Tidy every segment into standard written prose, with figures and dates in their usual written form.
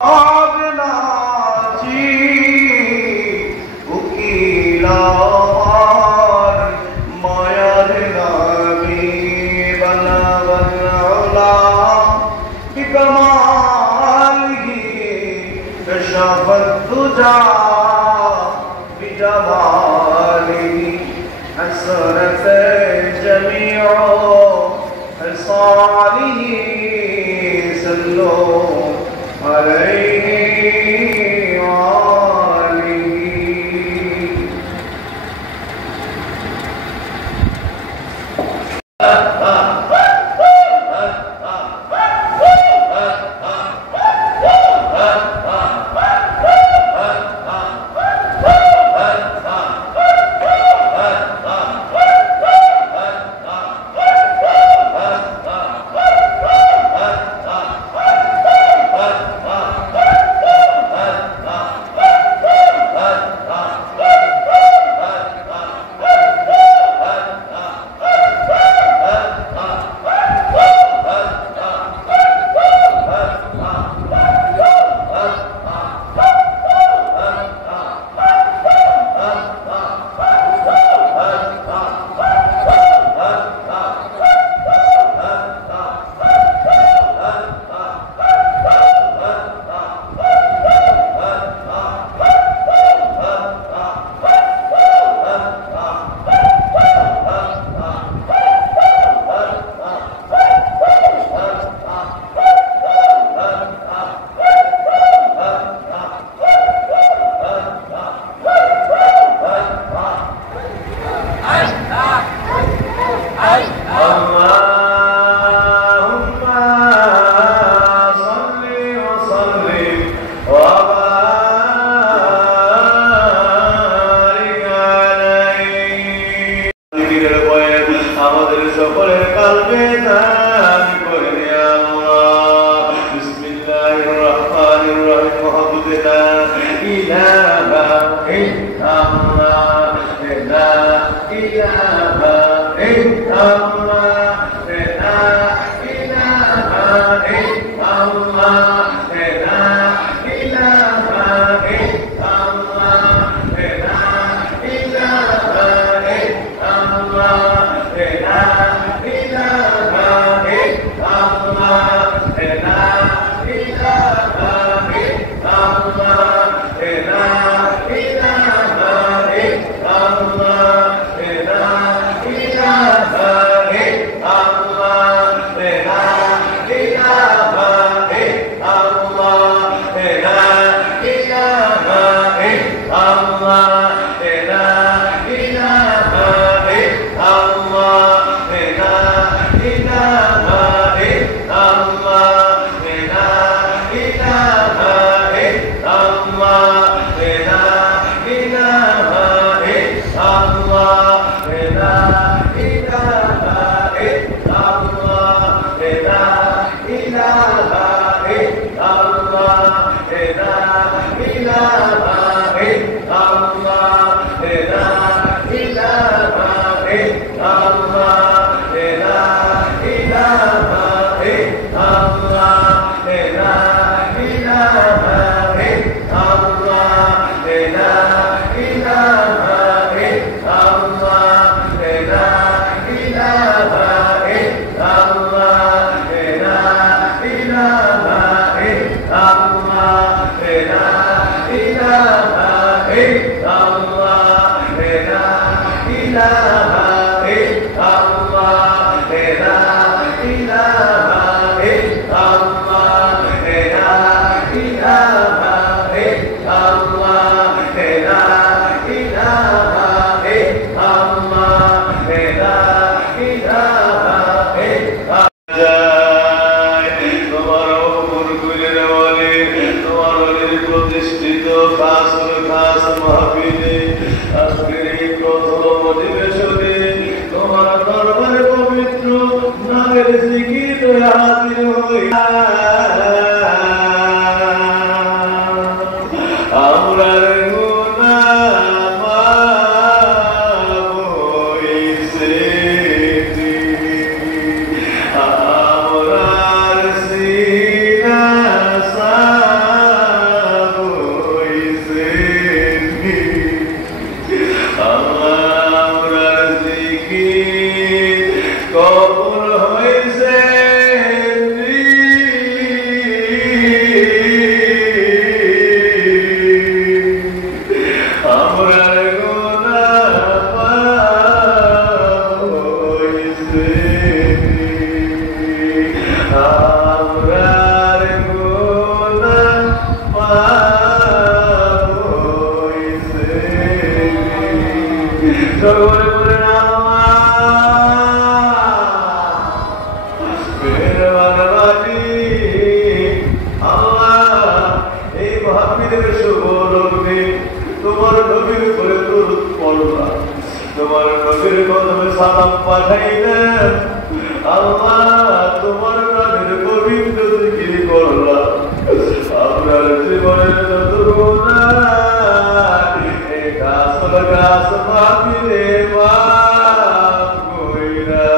आगनाची उकीलार मायार नामी बनवला बिकमालिही कशफत तुजा बिजमालिही हसरत जमीओ हसालिही सल्लो عليه وآله Amrar sina sa তোমার নবীর উপরে দরুদ পড়বা, তোমার নবীর কদমে সালাম পাঠাইলেন। আল্লাহ তোমার নামের গোবিন্দ জিকির করলাম। আপনার জীবনের যত গুনাহ এই গাছ গাছ মাপিলে মাফ কইরা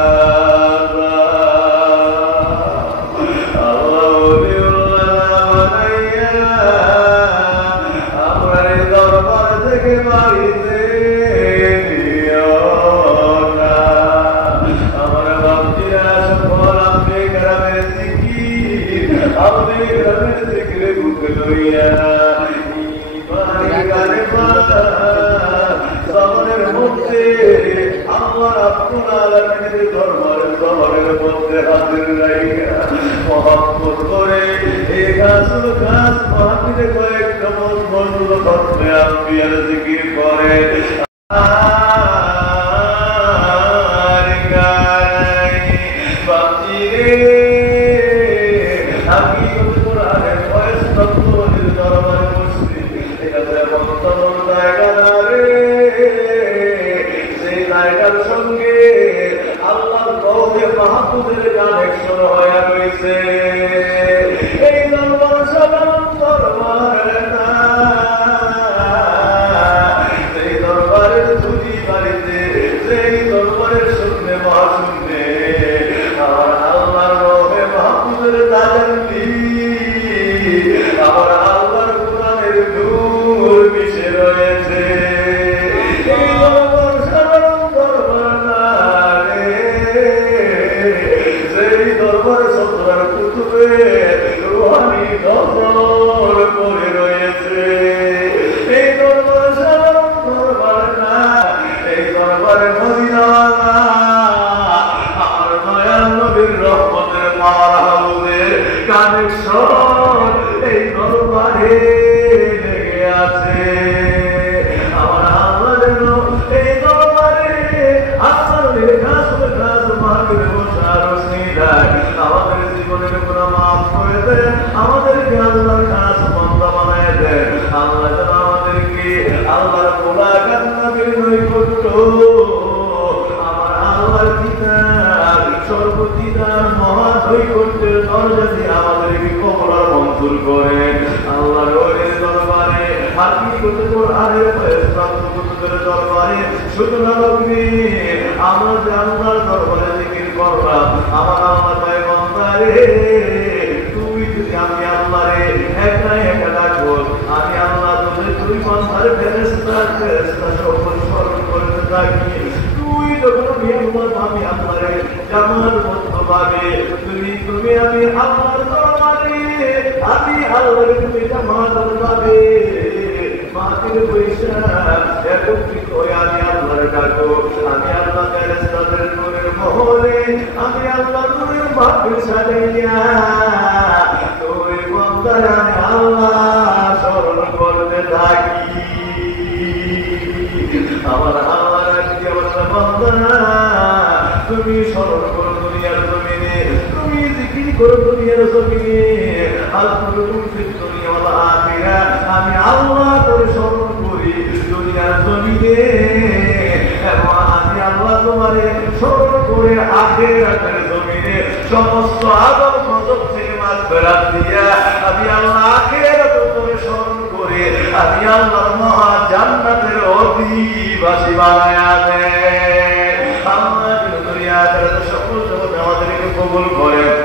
সমস্ত আদম গজব থেকে মাগফিরাত দিয়া আমি আল্লাহ আখিরাত করে স্মরণ করে আমি আল্লাহর মহা জান্নাতের অধিবাসী বানায়া দেন। আল্লাহ দুনিয়া আখিরাত সকল জগৎ আমাদেরকে কবুল করেন।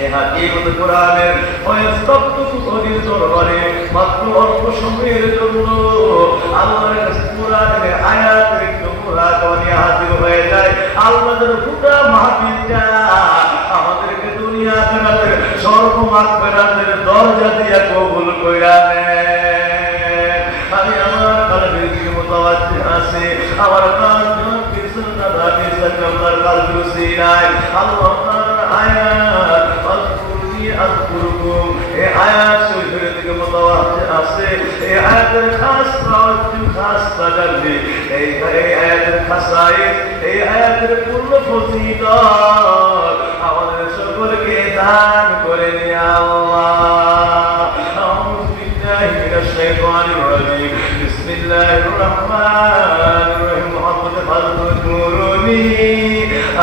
এই হাকিমত কোরআনের অস্তব্ধ কুতনির দরবারে মাত্র অল্প সময়ের জন্য আল্লাহর কাছে কোরআনের আয়াত একটু কোরআনে হাজির হয়ে যায়। আল্লাহ যেন পুরা মাহফিলটা আমাদেরকে দুনিয়া আখিরাতের সর্বমাগফিরাতের দরজা দিয়া কবুল কইরা নেন। আমি আমার কলবের দিকে মুতাওয়াজ্জিহ আছি, আমার কলব পিছন দাদা পিছন আমার কলব সিনায় আল্লাহ আয়াত আযকুরুনি আযকুরুকুম এই আয়াত শরীফের থেকে মুতাওয়াজ্জিহ আছে এই আয়াতের খাস তাওয়াজ্জু খাস তাজাল্লি এই আয়াতের খাসায়েস এই আয়াতের পূর্ণ ফজিলত আমাদের সকলকে দান করে নিয়ে আল্লাহ আউযু বিল্লাহি মিনাশ শাইতানির রাজীম বিসমিল্লাহির রহমানির রহিম মুহাম্মদ ফাযকুরুনি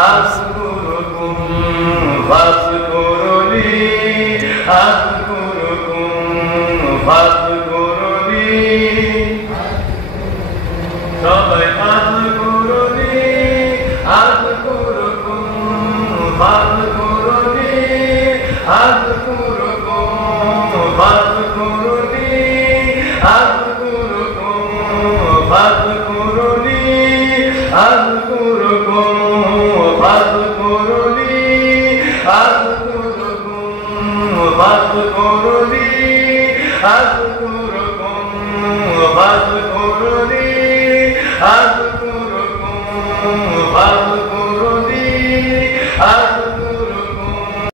আযকুরুকুম ফাযকুরুনি আযকুরুকুম ফাযকুরুনি সবাই ফাযকুরুনি আযকুরুকুম ফাযকুরুনি আযকুরুকুম ফাযকুরুনি আযকুরুকুম ফাযকুরুনি আযকুরুকুম ফাযকুরুনি আযকুরুকুম ফাযকুরুনি আযকুরুকুম ফাযকুরুনি